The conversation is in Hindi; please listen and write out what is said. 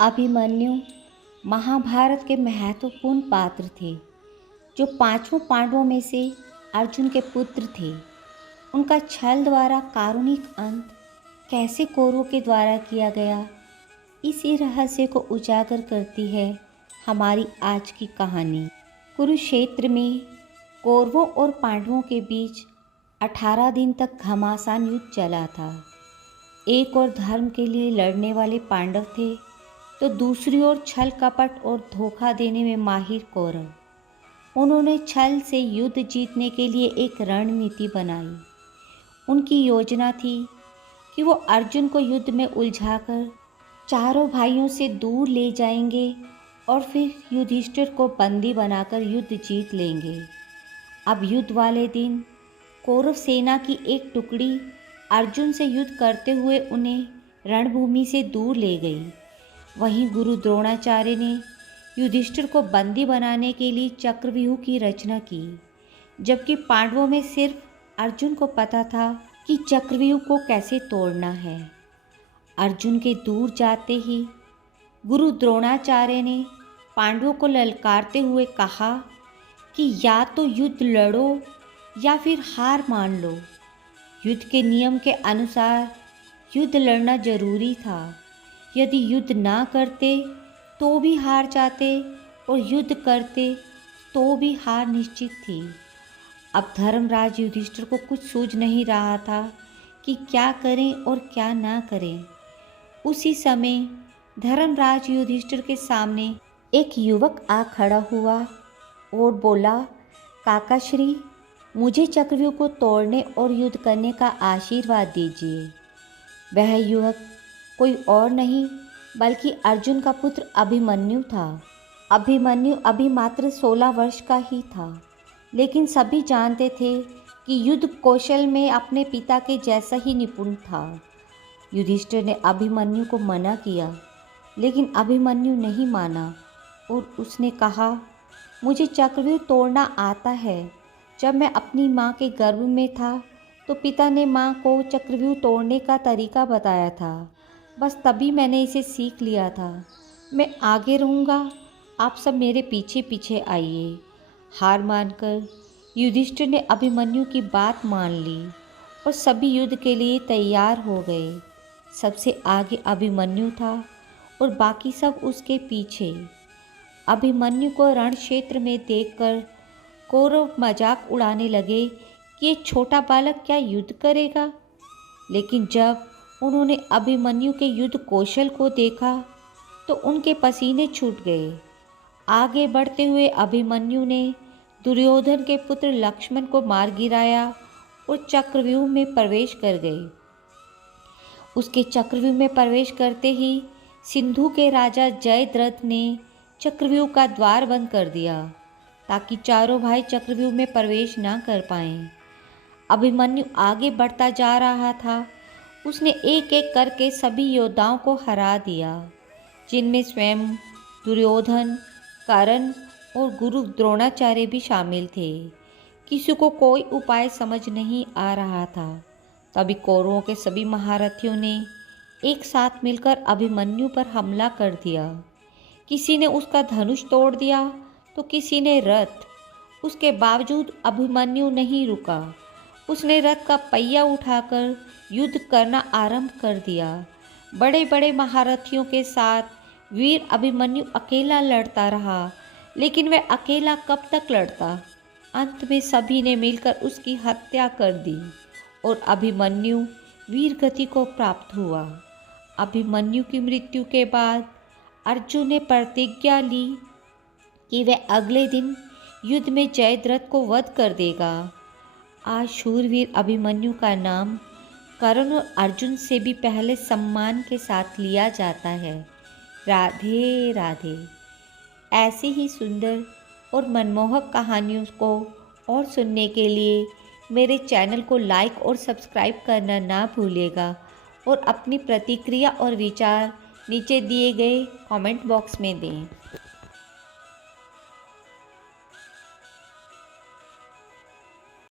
अभिमन्यु महाभारत के महत्वपूर्ण पात्र थे, जो पांचों पांडवों में से अर्जुन के पुत्र थे। उनका छल द्वारा कारुणिक अंत कैसे कौरवों के द्वारा किया गया, इसी रहस्य को उजागर करती है हमारी आज की कहानी। कुरुक्षेत्र में कौरवों और पांडवों के बीच 18 दिन तक घमासान युद्ध चला था। एक और धर्म के लिए लड़ने वाले पांडव थे, तो दूसरी ओर छल कपट और धोखा देने में माहिर कौरव। उन्होंने छल से युद्ध जीतने के लिए एक रणनीति बनाई। उनकी योजना थी कि वो अर्जुन को युद्ध में उलझाकर चारों भाइयों से दूर ले जाएंगे और फिर युधिष्ठिर को बंदी बनाकर युद्ध जीत लेंगे। अब युद्ध वाले दिन कौरव सेना की एक टुकड़ी अर्जुन से युद्ध करते हुए उन्हें रणभूमि से दूर ले गई। वहीं गुरु द्रोणाचार्य ने युधिष्ठिर को बंदी बनाने के लिए चक्रव्यूह की रचना की, जबकि पांडवों में सिर्फ अर्जुन को पता था कि चक्रव्यूह को कैसे तोड़ना है। अर्जुन के दूर जाते ही गुरु द्रोणाचार्य ने पांडवों को ललकारते हुए कहा कि या तो युद्ध लड़ो या फिर हार मान लो। युद्ध के नियम के अनुसार युद्ध लड़ना जरूरी था। यदि युद्ध ना करते तो भी हार जाते और युद्ध करते तो भी हार निश्चित थी। अब धर्मराज युधिष्ठिर को कुछ सूझ नहीं रहा था कि क्या करें और क्या ना करें। उसी समय धर्मराज युधिष्ठिर के सामने एक युवक आ खड़ा हुआ और बोला, काकाश्री, मुझे चक्रव्यूह को तोड़ने और युद्ध करने का आशीर्वाद दीजिए। वह युवक कोई और नहीं बल्कि अर्जुन का पुत्र अभिमन्यु था। अभिमन्यु अभी मात्र 16 वर्ष का ही था, लेकिन सभी जानते थे कि युद्ध कौशल में अपने पिता के जैसा ही निपुण था। युधिष्ठिर ने अभिमन्यु को मना किया, लेकिन अभिमन्यु नहीं माना और उसने कहा, मुझे चक्रव्यूह तोड़ना आता है। जब मैं अपनी माँ के गर्भ में था तो पिता ने माँ को चक्रव्यूह तोड़ने का तरीका बताया था। बस तभी मैंने इसे सीख लिया था। मैं आगे रहूँगा, आप सब मेरे पीछे पीछे आइए। हार मानकर युधिष्ठिर ने अभिमन्यु की बात मान ली और सभी युद्ध के लिए तैयार हो गए। सबसे आगे अभिमन्यु था और बाकी सब उसके पीछे। अभिमन्यु को रण क्षेत्र में देखकर कौरव मजाक उड़ाने लगे कि ये छोटा बालक क्या युद्ध करेगा। लेकिन जब उन्होंने अभिमन्यु के युद्ध कौशल को देखा तो उनके पसीने छूट गए। आगे बढ़ते हुए अभिमन्यु ने दुर्योधन के पुत्र लक्ष्मण को मार गिराया और चक्रव्यूह में प्रवेश कर गए। उसके चक्रव्यूह में प्रवेश करते ही सिंधु के राजा जयद्रथ ने चक्रव्यूह का द्वार बंद कर दिया, ताकि चारों भाई चक्रव्यूह में प्रवेश ना कर पाएं। अभिमन्यु आगे बढ़ता जा रहा था। उसने एक एक करके सभी योद्धाओं को हरा दिया, जिनमें स्वयं दुर्योधन, कर्ण और गुरु द्रोणाचार्य भी शामिल थे। किसी को कोई उपाय समझ नहीं आ रहा था। तभी कौरवों के सभी महारथियों ने एक साथ मिलकर अभिमन्यु पर हमला कर दिया। किसी ने उसका धनुष तोड़ दिया तो किसी ने रथ। उसके बावजूद अभिमन्यु नहीं रुका। उसने रथ का पहिया उठाकर युद्ध करना आरंभ कर दिया। बड़े बड़े महारथियों के साथ वीर अभिमन्यु अकेला लड़ता रहा, लेकिन वह अकेला कब तक लड़ता। अंत में सभी ने मिलकर उसकी हत्या कर दी और अभिमन्यु वीर गति को प्राप्त हुआ। अभिमन्यु की मृत्यु के बाद अर्जुन ने प्रतिज्ञा ली कि वह अगले दिन युद्ध में जयद्रथ को वध कर देगा। आज शूरवीर अभिमन्यु का नाम कर्ण और अर्जुन से भी पहले सम्मान के साथ लिया जाता है। राधे राधे। ऐसी ही सुंदर और मनमोहक कहानियों को और सुनने के लिए मेरे चैनल को लाइक और सब्सक्राइब करना ना भूलिएगा और अपनी प्रतिक्रिया और विचार नीचे दिए गए कमेंट बॉक्स में दें।